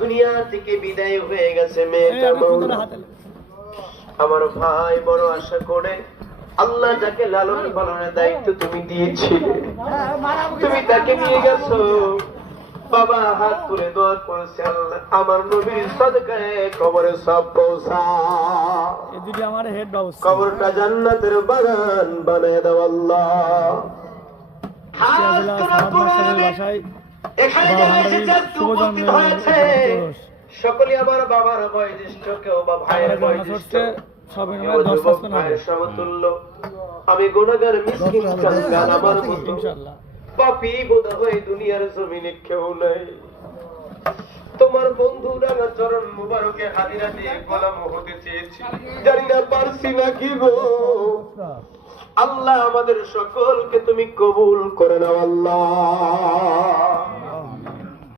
দুনিয়া থেকে বিদায় হয়ে গেছে মেয়েটা। আমার ভাই বড় আশা করে আল্লাহ যাকে লালন পালনের দায়িত্ব তুমি দিয়েছিলে, তুমি তাকে নিয়ে গেছো। বাবা হাত তুলে দোয়া করেছে, আল্লাহ আমার নবীর সাদকায়ে কবরে সব পৌঁছা, কবরটা জান্নাতের বাগান বানায় দাও আল্লাহ। এখানে যারা এসেছে উপস্থিত হয়েছে সকলে আমার বাবার বয়োজ্যেষ্ঠ, কেউ বা ভাইয়ের বয়োজ্যেষ্ঠ, ভাইয়ের সমতুল্য। আমি গুনাহগার মিসকিন কাঙ্গাল, আমার মতো পাপী বোধহয় দুনিয়ার জমিনে কেউ নাই। তোমার বন্ধু রাঙা চরণ মুবারকে হাদিয়া দিয়ে গোলাম হতে চেয়েছি, জানি না পারছি নাকি গো। আল্লাহ আমাদের সকলকে তুমি কবুল করে নাও আল্লাহ।